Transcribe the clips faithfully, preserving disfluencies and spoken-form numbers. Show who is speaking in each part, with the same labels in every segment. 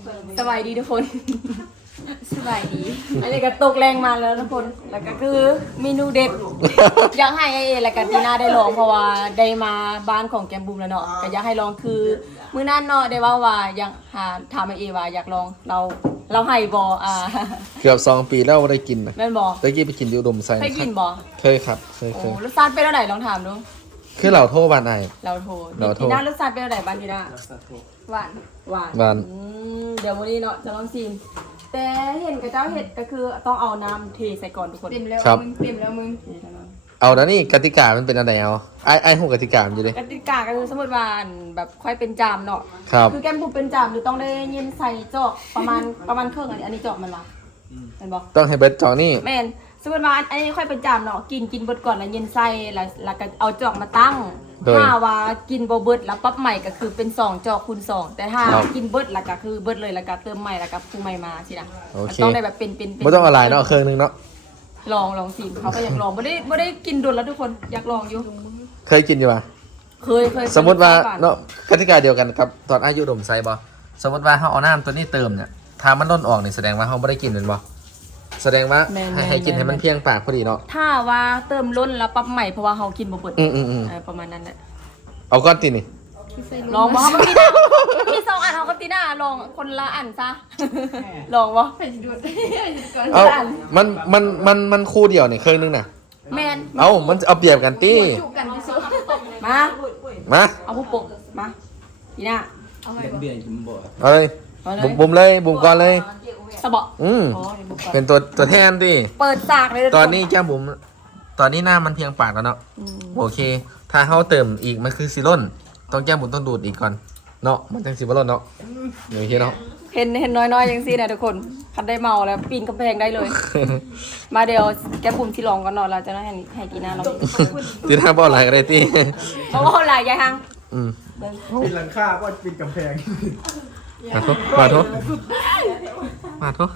Speaker 1: สบายดีทุกคนสบายดีอันนี้ก็ตกแรงมาแล้วทุกคนแล้วก็คือเมนูเด็ดอยากให้ไอเอและกันตีน่าได้ลองเพราะว่าได้มาบ้านของแกมบูมแล้วเนาะก็อยากให้ลองคือมื้อนั้นเนาะได้ว่าว่าอยากหาถามไอเอว่าอยากลองเราเราให้บ่อ่า
Speaker 2: เกือบสองปีแล้วไม่ได้กินนะ
Speaker 1: แม่นบ่
Speaker 2: ตะกี้ไปกินที่อุดมไซน์
Speaker 1: เคยกินบ่
Speaker 2: เคยครับเคยเค
Speaker 1: โอ้
Speaker 2: ย
Speaker 1: รสชาติเป็นอะไรลองถามดู
Speaker 2: คือเราโทษบานไอ
Speaker 1: เราโทร
Speaker 2: เราโทร
Speaker 1: ทีน่ารสชาติเป็นอะไรบ้านทีน่าหวานหวาน
Speaker 2: หวาน
Speaker 1: อืมเดี๋ยววันนี้เนาะจะลองชิมแต่เห็นกับเจ้าเห็ดก็คือต้องเอาน้ำเทใส่ก่อนทุกคน
Speaker 3: เต็มแล้ว
Speaker 2: ครับ
Speaker 3: มึงเต็มแล้วมึง
Speaker 2: เอานะนี่กติกามันเป็นอะไรเอาไอไอหูกติกามันอยู่เลย
Speaker 1: กติกาก็คือสมมติว่าอันแบบค่อยเป็นจามเนาะ
Speaker 2: ครับ
Speaker 1: คือแก้มบุบเป็นจามหรือต้องได้เย็นใส่จอกประมาณประมาณครึ่งอันนี้อันนี้จอกมันละเห็นบอก
Speaker 2: ต้องให้เบิร์ดจองนี่
Speaker 1: แม่นสมมติว่าอันนี้ค่อยเป็นจามเนาะกินกินเบิดก่อนแล้วเย็นใส่แล้วแล้วก็เอาจอกมาตั้งถ้าว่ากินโบเบิดแล้วปั๊บใหม่ก็คือเป็นสองจอกคูณสองแต่ถ้ากินเบิดแล้วก็คือเบิดเลยแล้วก็เติมใหม่แล้วก็ปรุงใหม่มาสินะ
Speaker 2: โอเค
Speaker 1: ต้องได้แบบเป็นเป็นเป็น
Speaker 2: ไม่ต้องอะไรเนาะเครื่องนึงเนาะ
Speaker 1: ลองลองสิเขาก็อยากลองไม่ได้ไม่ได้กินโดนแล้วทุกคนอยากลองอยู่
Speaker 2: เคยกินอยู่ป่ะ
Speaker 1: เคยเคย
Speaker 2: สมมติว่า
Speaker 1: ก่อน
Speaker 2: เนาะกติกาเดียวกันกับตอนอายุอุดมไซน์บอสมมติว่าเขาเอาน้ำตัวนี้เติมเนี่ยถ้ามันล้นออกเนี่ยแสดงว่าเขาไม่ได้กินเป็นบอแสดงว่าให้ให้กินให้มันเพียงปากพอดีเนาะ
Speaker 1: ถ้าว่าเติมล้นแล้วปั๊บใหม่เพราะว่าเขากินบ่เปิด
Speaker 2: อืมอืมอืม
Speaker 1: เออประมาณนั้นแหละ
Speaker 2: เอาก้อนตีนี่
Speaker 1: ลองบ่เขามีมันมีสองอันเขาก็ตีหน้าลองคนละอันซะลองบ่
Speaker 3: ไปดูดก่อน
Speaker 2: เอามันมันมันมันคู่เดียวเนี่ยเครื่องนึงน่ะ
Speaker 1: แมน
Speaker 2: เอามันจะเอาเปรียบกันตี้
Speaker 3: จุกกันที่สุด
Speaker 1: มา
Speaker 2: มา
Speaker 1: เอาผู้ปกมาตีหน้า
Speaker 3: เอาไว้
Speaker 4: เบียร์กินบ่
Speaker 2: เอาเลย
Speaker 1: เอาเลย
Speaker 2: บุ๋มบุ๋มเลยบุ๋มก่อนเลย
Speaker 1: สะเบาะ
Speaker 2: อืม
Speaker 1: อ๋อเดี๋ยวบอกก่อน
Speaker 2: เป็นตัวตัวแทนดิ
Speaker 1: เปิดสากเลย
Speaker 2: ตอนนี้แก้มบุ๋มตอนนี้หน้ามันเพียงปากแล้วเนาะ
Speaker 1: อืม
Speaker 2: โอเค ถ้าเขาเติมอีกมันคือซิล่นต้องแก้มบุ๋มต้องดูดอีกก่อนเนาะมันจังซิบล่นเนาะอย่างนี้เนาะ
Speaker 1: เห็นเห็นน้อยๆอย่างซี่นะทุกคนคันได้เมาแล้วปีนกำแพงได้เลย มาเดี๋ยวแกปุ่มที่ลองก่อนเนอนเราจะได้ให้ให้กีน่าลอง
Speaker 2: ตีหน้าบอลอะไรกันเลยตี
Speaker 1: เพราะว่าเขาหลายยายฮัง
Speaker 2: อืม
Speaker 4: ปิดหลังคาก็ปิดกำแพง
Speaker 2: มาทุมาทุมาทุ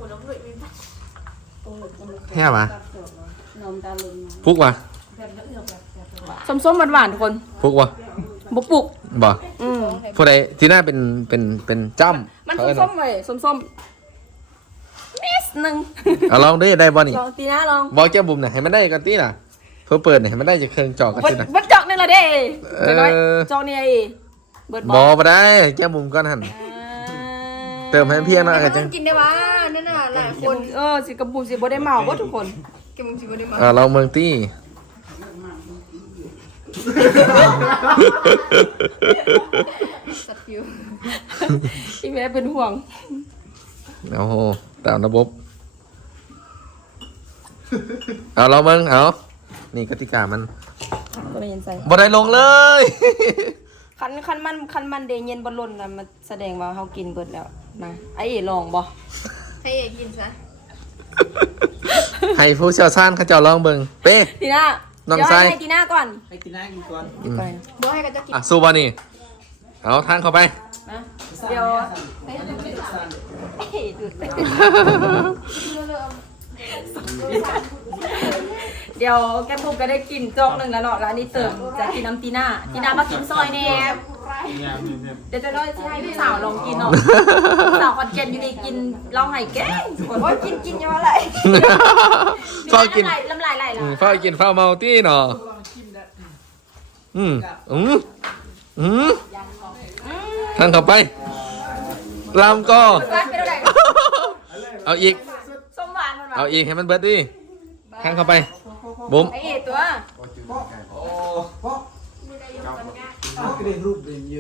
Speaker 2: แท่มาพุกวะ
Speaker 1: ส้มๆหวานๆทุกคน
Speaker 2: พุกวะ
Speaker 1: บุกปุก
Speaker 2: บ่
Speaker 1: อืม
Speaker 2: ผู้ใดที่หน้าเป็นเป็นเป็นจ้ำ
Speaker 1: มัน
Speaker 2: เขาเอิ้น
Speaker 1: ส้มๆเลยส้มๆนิดนึง
Speaker 2: เอาลองดิได้บ่นี่
Speaker 1: ลองตีนะลอง
Speaker 2: บอกแก้มบุ๋มหน่อยให้มันได้กันตีน่ะเพื่อเปิดหน่อยให้มันได้จากเครื่องจอกัน
Speaker 1: บัด
Speaker 2: สิน่ะ
Speaker 1: บัดจอกนึงละเด้
Speaker 2: เออ
Speaker 1: น้อยๆจอกนี่ไอ้เบิด
Speaker 2: บบ อ
Speaker 1: อก
Speaker 2: มาได้แก้มบุ๋มก่อนหัน
Speaker 1: อ่า
Speaker 2: เติมให้เพียงเนาะกันจัง
Speaker 3: กินได้วะนั่นน่ะหลายคน
Speaker 1: เออสิกระบุมสิบ่ได้เมาบ่ทุกคน
Speaker 3: เก็บมึงสิบ่ได้มา
Speaker 2: อ่าลองเมืองตี้
Speaker 3: สัตว์ผิว
Speaker 1: ที่แม่เป็นห่วง
Speaker 2: โอ้โหตามระบบเอาลองเมืองเอานี่กติกามัน
Speaker 1: บ่ได้ยินใส่
Speaker 2: บ่ได้ลงเลย
Speaker 1: คันคันมันคันมันเดเย็นบ่ล้นน่ะมันแสดงว่าเฮากินเบิดแล้วนะไอ้เอ๋ลองบ่
Speaker 3: ให้เอกกินซะ
Speaker 2: ให้ผู้เชี่ยวชาญเขาเจ้าลองเบิ่งเป้
Speaker 1: ทีน่า
Speaker 2: น้อง
Speaker 1: เดี๋ยว
Speaker 2: ไส้
Speaker 1: ให้ให้ทีน่าก่อน
Speaker 4: ให้กินน้ำกินก่อน
Speaker 1: ไป
Speaker 3: บ่ให้กันจะกิน
Speaker 2: อ่ะสู้บ่นี่เอาทางเข้าไป
Speaker 1: นะเดี๋ยว
Speaker 3: ให้กันจะกิน
Speaker 1: เอ้ยดูดไปเดี๋ยวแกปุกก็ได้กินจอกหนึงแล้วเนาะแล้วอันนี้เติมจะกินน้ำตีน่าตีน่ามากินซอยแหน่
Speaker 4: ยามนี่เนี่ย
Speaker 1: เดี๋ยวจะน้อยสิให้พี่สาวลองกินเนาะพี่สาวคอนเกนอยู่นี่กินลองไห้แก้งโอ้ยกินกินยังไง
Speaker 2: เฝ้ากิน
Speaker 1: ลำลายไหล
Speaker 2: อื
Speaker 1: ละ
Speaker 2: มเฝ้ากินเฝ้าเมาตี้เนาะอืมอืมอืมทางเข้าไปลำก็
Speaker 1: ร้านเป็นอะไร
Speaker 2: เอาอีก
Speaker 1: ส้มหวานมันหวา
Speaker 2: เอา
Speaker 1: น
Speaker 2: อีกให้มันเบิดดิทางเข้าไปบุ๋ม
Speaker 1: ไอ้เอ๋ตัว
Speaker 4: ก็ได้รูปเรียนเยอะ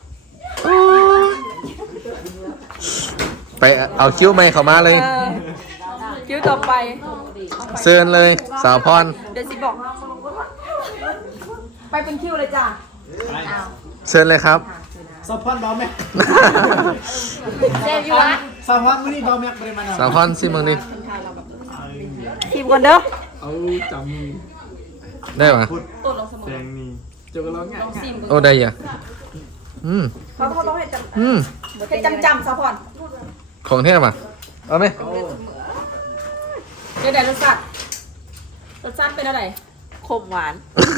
Speaker 2: ไปเอาคิ้วไม่เข้ามาเลย
Speaker 1: เออคิวต่อไป
Speaker 2: เชิญเลยสาวพร
Speaker 1: เดี๋ยวสิบอก ไปเป็นคิวเลยจ้ะ
Speaker 2: เชิญเลยครับ
Speaker 4: สาวพอนบอแม็ก
Speaker 1: เซฟอยู่วะ
Speaker 4: สาวพอนมื้อนี้บอแม็กปริมาณ
Speaker 2: สาวพรสิมึงดิ
Speaker 1: ทีมก่อนเด้อ
Speaker 4: เอาจำมือ
Speaker 2: ได้ปะ
Speaker 4: พุด
Speaker 1: ตัวลงสมอง
Speaker 4: แดงนี่เจ้าก็ร้องไง
Speaker 1: ลองซิม
Speaker 2: โอ้ได้อ่ะอืม
Speaker 1: เขาเขาต้องให้จ
Speaker 2: อืม
Speaker 1: ำให้จำจำซะพอน
Speaker 2: ของเทพอ่ะเอาไหม
Speaker 1: เดี๋ยวเดี๋ยวรสชาติรสชาติเป็นอะไร
Speaker 3: ขมหวาน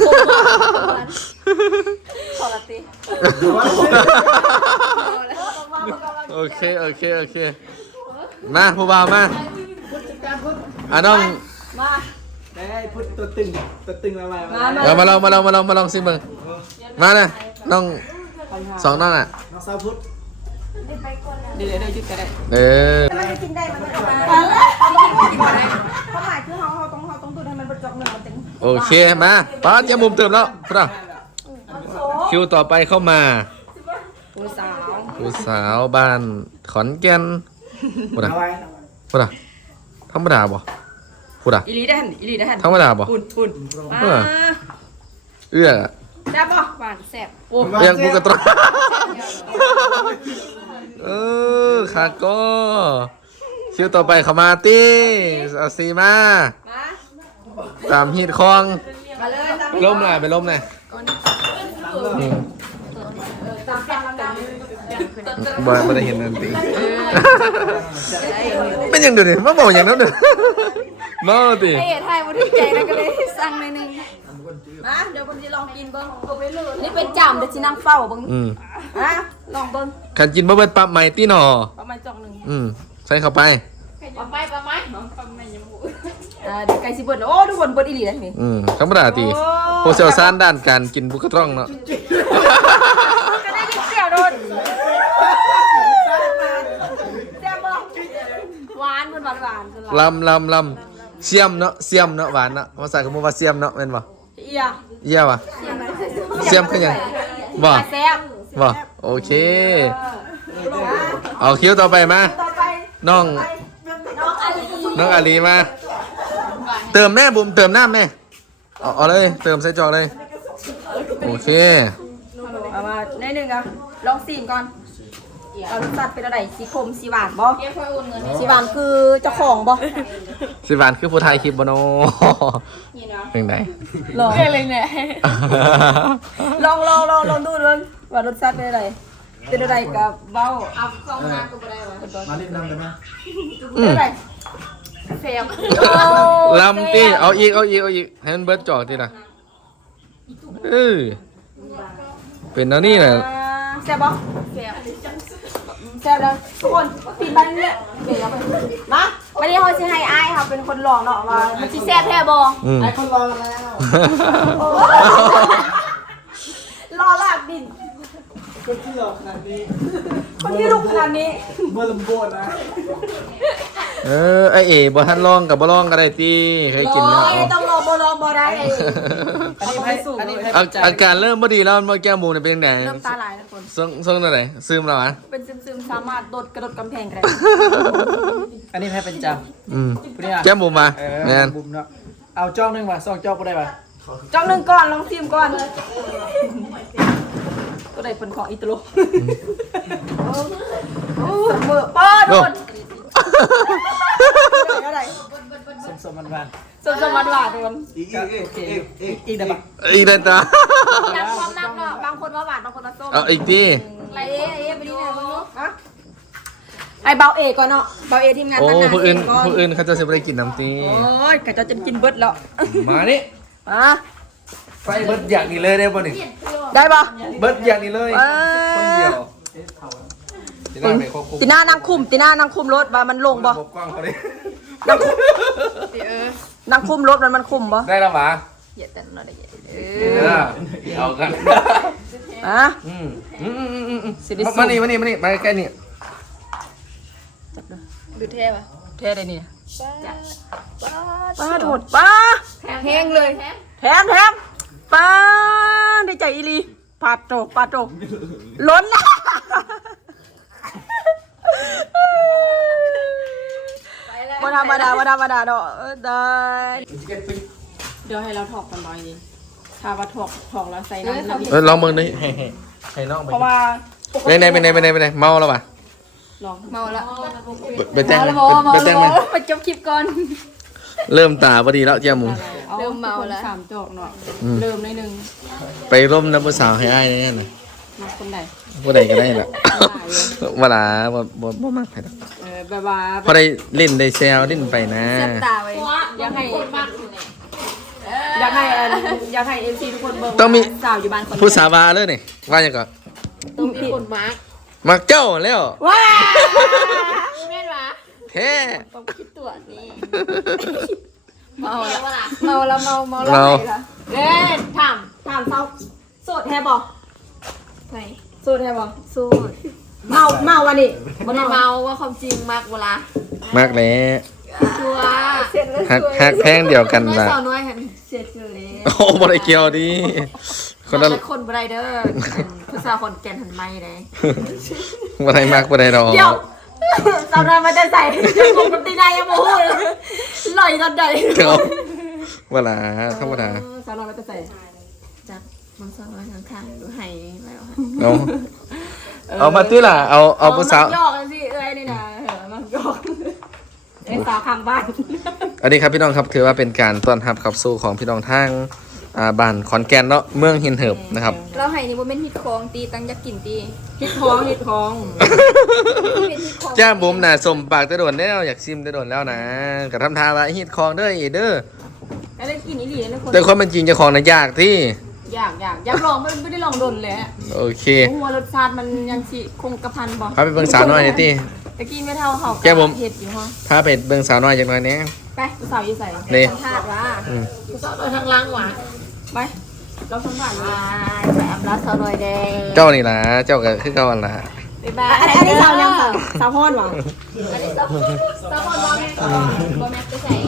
Speaker 3: ขอละติ
Speaker 2: โอเคโอเคโอเคมาผู้บ่าวมาอ่ะน้อง
Speaker 1: มา
Speaker 4: ได้พุทธตัวตึงตัวตึงมาใหม่
Speaker 1: มามา
Speaker 2: เดี๋ยวมาลองมาลองมาลองมาลองสิมึงมาเลยน้องสองน้องอ่ะ
Speaker 4: น้องสาวพุทธ
Speaker 1: เดี๋ยวเดี๋ยวหยุดก็ได้
Speaker 2: เออ
Speaker 1: มันจะกินได้มันไม่ได้มากินได้เขาหมายคือเขาเขาต้องเขาต้องตูดให้มันบรรจบหนึ่งมันถึง
Speaker 2: โอเคมาป้าเตรียมมุมเติมแล้วพระคิวต่อไปเข้ามา
Speaker 1: ผู้สาว
Speaker 2: ผู้สาวบ้านขอนแก่นพูดอ่ะ
Speaker 4: เอาไว้
Speaker 2: พูดอ่ะธรรมดาบ่พูดอ่ะ
Speaker 1: อีลีได้หันอีลีได้หัน
Speaker 2: ธรรมดาบ่
Speaker 1: ปุ่นปุ่น
Speaker 2: เออเอื้อ
Speaker 1: แซ่บป่ะ
Speaker 3: หวานแซ่บ
Speaker 1: โอ้
Speaker 2: เรียงกูกระตรเออขาก็คิวต่อไปเข้ามาตี้เอาซีมา
Speaker 1: มา
Speaker 2: ตามฮีดคลอง
Speaker 1: มาเลยตาม
Speaker 2: ล่มหน่อยไปล่มหน่อยอืม
Speaker 1: ตามตามตาม
Speaker 2: บ่บ่ได้เห็นนั่นติเป็นอย่างเดียวนี่มาบอกอย่างนั้นเด้อมาติ
Speaker 3: ไอเอ๋ไทยบ่ถูกใจแล้วก็เลยสั่งหน่อยนึง
Speaker 1: มาเดี๋ยวผมจะลองกินเบิ้งนี่เป็นจามเดี๋ยวจะนั่งเฝ้าเบิ้ง
Speaker 2: อืม
Speaker 1: อ่ะลองเบิ้ง
Speaker 2: คันกินบ่เบิดปั๊บใหม่ติหนอ
Speaker 1: ประมาณจอกหนึ่ง
Speaker 2: อืมใส่เข้าไป
Speaker 3: ปลาไม้ปลาไม้ปลาไม้ยำหมู
Speaker 1: อ่าเดี๋ยวไก่สิเบิ้ลโอ้ทุกคนเบิ้ลอีหลีแล้วนี่
Speaker 2: อืมธรรมดาติผู้เชี่ยวชาญด้านการกินบุกกระตร่องเนาะ
Speaker 1: ก็ได้ยินเสียงโดนแซ่บบ่หวานเพิ่นหวานหวานเพิ่นหวาน
Speaker 2: ลำลำลำเสียมเนาะเสียมเนาะหวานเนาะภาษาคำว่าเสียมเนาะแม่นบ่
Speaker 1: เอีย
Speaker 2: เยี่ยว่ะเสียมคือหยังบ่
Speaker 1: แซ่บ
Speaker 2: บ่โอเคเอาคิวต่อไปมา
Speaker 1: ต่อไป
Speaker 2: น้อง
Speaker 1: น้องอาลี
Speaker 2: น้องอาลีมา เติมแม่บุ๋มเติมน้ำแม่เอาเอาเลยเติมใส่จอกเลยโอเค
Speaker 1: เอามาในหนึ่งอ่ะลองซีมก่อนเอารสชาติเป็นอะไรสีคมสีหวานบ่
Speaker 3: เดี๋ยวค่อยโอนเงินให้
Speaker 1: สีหวานคือเจ้าของบ่
Speaker 2: สิบานคือผู้ไทยคลิปบ่เนาะ
Speaker 3: นี่เนาะ
Speaker 2: เป็นไง
Speaker 1: ลอง
Speaker 3: อะไรเนี่ย
Speaker 1: ลองลองลองลองดูดูว่ารสชาติเป็นอะไรเป็นอะไรกับเบ้า
Speaker 3: เอาเข้ามาก็บ่ได้วะ
Speaker 4: มาเล่นน้ำกันไหม
Speaker 2: อื
Speaker 1: เป็น
Speaker 2: ม
Speaker 1: อะไร
Speaker 3: แซ่บ
Speaker 2: ลำตีเอาอีกเอาอีกเอาอีกให้มันเบิดจอกทีละเออเป็นแล้วนี่น่ะ
Speaker 1: อ่าแซ่บบ่
Speaker 3: แซ่บ
Speaker 1: แซ่บแล้วทุกคนปิดบันเนี่ยเดี๋ยวเอาไปมาวันนี้เขาจะให้อ้ายเขาเป็นคนลองเนาะว่ามันสิแซ่บแท้บ่
Speaker 2: อืม
Speaker 4: ไอ้คนรอแล้ว
Speaker 1: รอลากดิน
Speaker 4: คนที่รอขนาดนี้
Speaker 1: คนที่ลุกขนาดนี้
Speaker 4: เมื่อลำโบนนะ
Speaker 2: เออไอเอ๋บ่ทันลองกับบ่ลองก็ได้ติเคยกินแล้ว
Speaker 1: โอ้ยต้องรอบ่รอบ่ได้ไอ้
Speaker 4: อันนี้ให้อันนี้ให้
Speaker 2: อาอาการเริ่มบ่ดีแล้วมันบ่แก้มหมูนี่เป็นจังได๋
Speaker 1: เริ่มตาลายทุกคน
Speaker 2: ซึ่งซึ่งจังได๋ซึมแล้วอ่ะ
Speaker 1: เป็นซึมๆสามารถโดดกระโดดกำแพงได้
Speaker 4: อันนี้ให้เป็นจ
Speaker 2: อืม
Speaker 4: ำเนี่ย
Speaker 2: แก้มหมูมา
Speaker 4: เออ
Speaker 2: แม่น
Speaker 4: บุ๋มเนาะเอาจ้องหนึงมาสองจ้องก็ได้ป่ะ
Speaker 1: จ้องหนึ่งก่อนลองซิมก่อนก็ได้เป็นของอิตาลีโอ้เมื่อป้าโดนก็ได้
Speaker 4: สมสมมันมัน
Speaker 1: สมสมบัติหวานโดน
Speaker 4: อีกอีกอีกอีกอีกได้ป่ะ
Speaker 2: อีกได้ตา
Speaker 1: น้ำความน้ำเนาะบางคนว่าหวานบางคนว่าส้ม
Speaker 2: เอาอีกที
Speaker 1: ไอเอไอเอไปนี่เนี่ยมึงเนาะไอเบาเอก่อนเนาะเบาเอทีมงาน
Speaker 2: โอ้
Speaker 1: ตั้งนาน
Speaker 2: ผู้อื่น
Speaker 1: ก่อน
Speaker 2: ผู้อื่นเขาจะสิบ่ได้กินน้ำตี
Speaker 1: โอ้ยกะจะจะกินเบิดแล้ว
Speaker 2: มานี่
Speaker 1: มา
Speaker 2: ไปเบิดอย่างนี้เลยได้บ่นี่
Speaker 1: ได้ปะ
Speaker 2: เบิดอย่างนี้เลย
Speaker 1: เออ
Speaker 2: คนเดียวที่น่าไม่ควบคุม
Speaker 1: ตีหน้านั่งคุมตีหน้านั่งคุมรถว่ามันลงบ่
Speaker 2: ระบบกล้องเขาดิ
Speaker 1: นั่งคุม
Speaker 3: เออ
Speaker 1: นั่งคุมรถมันมันคุมบ่
Speaker 2: ได้แล้วหมา
Speaker 3: อย่าแต่นอนได้เอ
Speaker 2: เออเอากัน
Speaker 1: อ่ะ
Speaker 2: อืมอืมอืมอืมอืม
Speaker 1: สิได้สู้
Speaker 2: มานี่มานี่มานี่มาใกล้นี่
Speaker 3: ดูเท่ปะ
Speaker 1: เท่ได้นี่ป้าโถดป้า
Speaker 3: แห้งเลย
Speaker 1: แถมแถมป้าได้ใจอีหลีปาโตปาโตล้นนะบ่ธรรมดาบ่ธรรมดาเนาะเออได้เดี๋ยวให้เราถอกกันหน่อยดิถ้าว่าถอกถอกแล้วใส่น้ำน้ำ
Speaker 2: เออลองมึงดิให้ให้ให้น้องไป
Speaker 1: เพราะว่า
Speaker 2: ไปไหนไปไหนไปไหนไปไหนเมาแล้วป่ะ
Speaker 1: ลอง
Speaker 3: เมาละ
Speaker 2: ไปแจ้งมันไปแจ้งมัน
Speaker 3: ไปจบคลิปก่อน
Speaker 2: เริ่มตาพอดีแล้วเจ้าหมู
Speaker 3: เริ่มเมาแล้ว
Speaker 1: สามจอกเนาะเริ่มในหนึ่ง
Speaker 2: ไปร่มน้ำผู้สาวให้อ้ายแน่ๆนะ
Speaker 1: มาคนใด
Speaker 2: ผู้ใดก็ได้แหละเวลาบ่บ่บ่มากใครดอก
Speaker 1: เออแบบว่า
Speaker 2: พอได้เล่นได้แซวเล่นไปนะ
Speaker 3: เสียบตาไว้
Speaker 1: อยากให้
Speaker 3: มากอยู่เนี่ย
Speaker 1: อยากให้อันอยากให้เอ็มซีทุกคนเบิ่ง
Speaker 2: ต้องมี
Speaker 1: ว่าสาวอยู่บ้านคน
Speaker 2: ผู้สาวาเลยนี่ว่าอย่างก่อน
Speaker 3: ต้องมีคนมาร์ก
Speaker 2: มักเจ้าแล้ว
Speaker 1: ว้า
Speaker 3: แม่นวะ
Speaker 2: แท้
Speaker 3: ต้องคิดตัวนี่เมาแล้วเมาแล้วเมาเมาแล้ว
Speaker 2: เรา
Speaker 3: ไหนล่ะ
Speaker 1: เด้ถามถามเศร้าโสดแท้บ่
Speaker 3: ไหน
Speaker 1: โสดแท้บ่
Speaker 3: สู้
Speaker 1: เมาเมาวันนี้
Speaker 3: บ่ได้เมาว่าความจริงมากเวลา
Speaker 2: มักแล้ว
Speaker 3: ชัวเสร็จแล้ว
Speaker 2: ฮักฮักแพงเดียวกัน
Speaker 3: น้อย
Speaker 2: ล่ะ
Speaker 3: สาวน้อยหันเสร็จเลย
Speaker 2: โอ้บ่ได้เกี่ยวดิคนละ
Speaker 3: แต่คนบ่ได้เด้อผู้สาวคนแก่นหันไม่เลย
Speaker 2: บ่ได้มักบ่ได้ดอก
Speaker 1: เดี๋ยวสาวน้อยมันจะใส่ผมกับตีนายยังโมโหเลยลอยตอนใด
Speaker 2: เดี๋ยวว่าล่ะธรรมดา
Speaker 1: เออสาวน้อยมันจะใส่
Speaker 3: จากมันสาวน้อยข้างๆดูให้แล้วค่ะ
Speaker 2: เอาเอามาติล่ะเอาเอาผู้สาว
Speaker 1: มันยอกกันสิเอ้ยนี่นะเออมันยอกไอ้สาวข้างบ้าน
Speaker 2: อันนี้ครับพี่น้องครับถือว่าเป็นการต้อนรับขับสู่ของพี่น้องทางอ่าบ้านขอนแก่นเนาะเมืองหินเหิบนะครับ
Speaker 3: เราให้นี่บ่แม่นฮิตของตีตังอยากกินตี
Speaker 1: ฮิตท้องฮิตท้อง
Speaker 3: เป็นฮิตของ
Speaker 2: จ้าบุ๋มน่ะสมปากแตะโดนแล้วอยากซิมแตะโดนแล้วนะก็ทำทาว่าฮิตคองเด้ออีเด้อ
Speaker 1: แล้วได้กินอีหลีนะคน
Speaker 2: แต่ความเป็นจริงเจะของน่ะยากที่
Speaker 1: อยากอยากอยากลองมันไม่ได้ลองดนเลยอะ
Speaker 2: โอเค
Speaker 1: หัวรสชาติมันยังสิคงกระพันบ่
Speaker 2: พาไปเบิ่งสาวน้อยหน่อยติ
Speaker 1: ตะกี้ไม่เท่าเขา
Speaker 2: แก้ผม
Speaker 1: เห็ดอยู่ฮะ
Speaker 2: พาไปเบิ่งสาวน้อยจักหน่อยแหน่
Speaker 1: ไปผู้สาวอยี่ใส่
Speaker 2: นี่
Speaker 3: สัมภาษณ์ว่า
Speaker 2: อืม
Speaker 1: ผู้สาวเลยทางล่างหวานไปเราสัมผัสมา
Speaker 3: แบบรับสาวน้อยแดง
Speaker 2: เจ้านี่ล่ะเจ้าก็คือเก่าหั่นล่ะ
Speaker 3: บ๊ายบาย
Speaker 1: อันนี้อันนี้สาวยังสาวสาวพอนหวาน
Speaker 3: อันนี้สาวสาวคนบ่แม่บ่แม่ไปใส่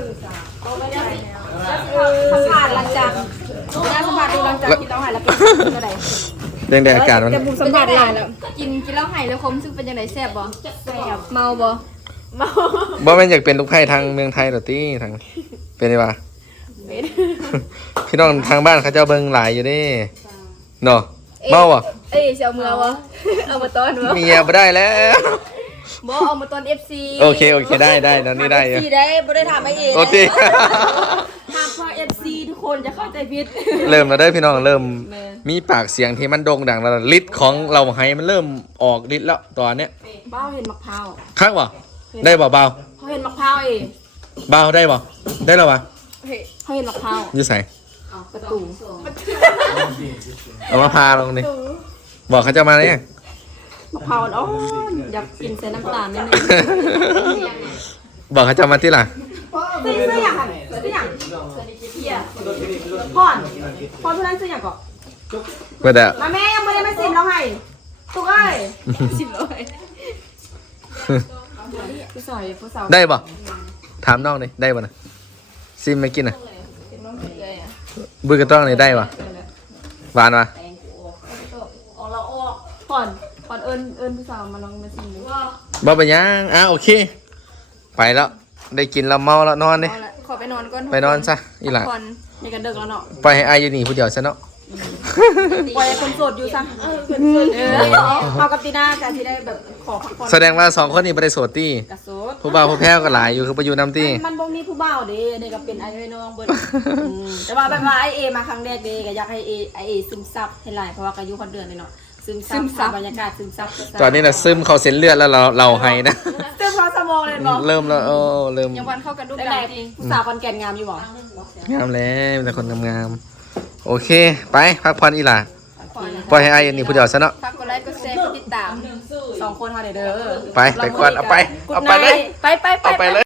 Speaker 1: สัมผัสหลังจากงานสัมผัสดูหลังจากที่เราหายแล้วเป็นเท่าไหร่
Speaker 2: เรื่องใดอาการมัน
Speaker 1: จะบุกสัมผัสหลายแล้ว
Speaker 3: กินกินแล้วหายแล้วคมซึ่งเป็นยังไงแซ่บบ่แซ่บเมาบ่เมา
Speaker 2: บ่แม่นอยากเป็นลูกไผ่ทางเมืองไทยดอกติทางเป็นไดวะ พี่น้องทางบ้านเขาเจ้าเบิ่งหลายอยู่เด้เนาะเมาบ่
Speaker 3: เอ้ยสิเอามือบ่เอามาต้อนบ่
Speaker 2: เมียบ่ได้แล้ว
Speaker 3: บ่เอามาต้อน เอฟ ซี
Speaker 2: โอเคโอเคได้ได้ตอนนี้ได้อยู่
Speaker 1: สีได้บ่ได้ถามไอเอ
Speaker 2: โอเค
Speaker 1: ถามพอเอฟซีทุกคนจะเข้าใจผิด
Speaker 2: เริ่มแล้วเด้อพี่น้องเริ่ม
Speaker 1: แม่
Speaker 2: มีปากเสียงที่มันโด่งดังแล้วฤทธิ์ของเราไฮมันเริ่มออกฤทธิ์แล้วตอนเนี้ย
Speaker 1: เบ้าเห็นมะพร้าว
Speaker 2: ข้างบ่ได้บ่เบา
Speaker 1: เขาเห็นมะพร้าวเอง
Speaker 2: เบาได้บ่ได้แล้ววะ
Speaker 1: เขาเห็นมะพร้าว
Speaker 2: อยู่ใส่
Speaker 1: ประตู
Speaker 2: เอามาพาลงนี่บอกเขาจะมาเนี่ย
Speaker 1: มะพร้าวอ่อนอยากกินใส่น้ำตาลนิดนึง
Speaker 2: บอกเขาจะมาที่หลัง
Speaker 1: ซื้อซื้ออย่างค่ะซื้ออย่างพ่อนพ่อนเท่านั้นซื้ออย่างก่อน
Speaker 2: เมื่อแต่
Speaker 1: มาแม่ยังไม่ได้มาซิมแล้วให้ตุ๊กเอ้ย
Speaker 3: สิบร้อย
Speaker 1: ผู้สาวผู้สาว
Speaker 2: ได้บ่ถามน้องเลยได้บ่นะซิมไม่กินอ่ะบุยกระต้องเลยได้บ่หวานวะ
Speaker 1: ออกเราออกก่อนก่อนเอิญเอิญผู้สาวมาลองมาซิมดู
Speaker 2: บ่เป็นหยังอ่ะโอเค ไปแล้วได้กินแล้วเมาแล้วนอนเลย
Speaker 3: เอาละขอไปนอนก่อน
Speaker 2: ไปนอนซะอีหล่ะ
Speaker 3: ก่อน
Speaker 1: ในกันเดิกแล้วเนาะ
Speaker 2: ปล่อยให้อายอยู่นี่ผู้เดียวซะเนาะ
Speaker 1: ปล่อยให้คนโสดอยู่ซะเออเอากับตีน่ากันที่ได้แบบขอพักผ่อน
Speaker 2: แสดงว่าสองคนนี้บ่ได้โสดตี้
Speaker 1: กระโสด
Speaker 2: ผู้บ่าวผู้แพ้วก็หลายอยู่คือไปอยู่น้ำตี้
Speaker 1: มันบ่มีผู้บ่าวเด้นี่ก็เป็นไอ้น้องเบิดอืมแต่ว่าแบบว่าไอเอมาครั้งแรกเด้ก็อยากให้เอไอเอซึมซับให้หลายเพราะว่าก็อยู่คนเดือนเลยเนาะซึมซับบรรยากาศซึมซับ
Speaker 2: ตอนนี้น่ะซึมเข้าเส้นเลือดแล้วเราเราให้นะ
Speaker 1: ซึมเข้าสมองเลยเนาะ
Speaker 2: เริ่มแล้วโอ้เริ่ม
Speaker 3: ยังวันเข้ากันดู
Speaker 1: ได้
Speaker 3: กั
Speaker 1: แห
Speaker 3: น
Speaker 1: ละ
Speaker 3: จริง
Speaker 1: ผู้สาวคนแก่นงามอยู่บ่
Speaker 2: งามแล้วมีแต่คนงามๆโอเคไปพักผ่อนอีหล่ะ
Speaker 3: ขอ
Speaker 2: ปล่อยให้อายอยู่นี่ผู้เดียวซะเนาะ
Speaker 3: ฝากกดไลค์กดแชร์กดติดตาม
Speaker 1: สองคนเฮาได้เด้อ
Speaker 2: ไปไปก่อนเอาไปเอาไปเลย
Speaker 3: ไปไปไป
Speaker 2: เอาไปเลย